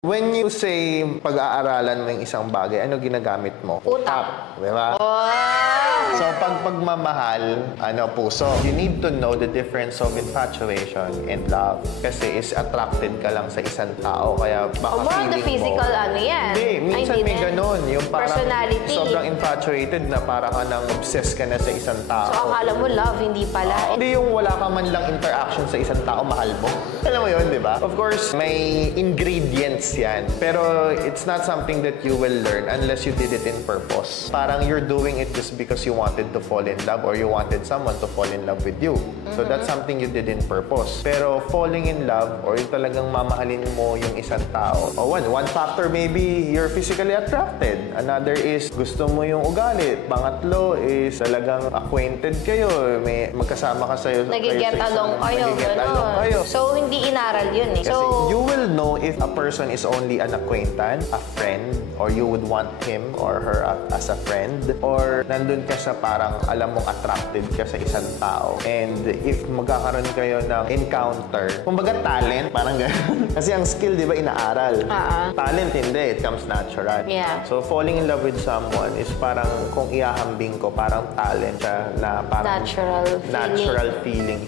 When you say pag-aaralan mo yung isang bagay, ano ginagamit mo? Utak. Di ba? Oh! So, pagmamahal, puso. You need to know the difference of infatuation and love. Kasi is attracted ka lang sa isang tao. Kaya baka More on the physical, yan? Hindi, minsan may ganun. Yung parang personality. Sobrang infatuated na para ka nang obsessed ka na sa isang tao. So, akala mo love, hindi pala. Hindi yung wala ka man lang interaction sa isang tao, mahal mo. Alam mo yun, di ba? Of course, may ingredients yan. Pero it's not something that you will learn unless you did it in purpose. Parang you're doing it just because you wanted to fall in love or you wanted someone to fall in love with you. So that's something you did in purpose. Pero falling in love or yung talagang mamahalin mo yung isang tao. One factor maybe you're physically attracted. Another is gusto mo yung ugali. Pangatlo is talagang acquainted kayo. May magkasama ka sa'yo. Nag-get along kayo. So hindi inaral yun eh. Kasi you will know if a person is only an acquaintance, a friend, or you would want him or her as a friend, or nandun ka sa parang alam mong attracted ka sa isang tao. And if magkakaroon kayo ng encounter, kumbaga talent, parang gano'n. Kasi ang skill, di ba, inaaral. Talent, hindi. It comes natural. Yeah. So, falling in love with someone is parang, kung iahambing ko, parang talent siya na parang natural feeling.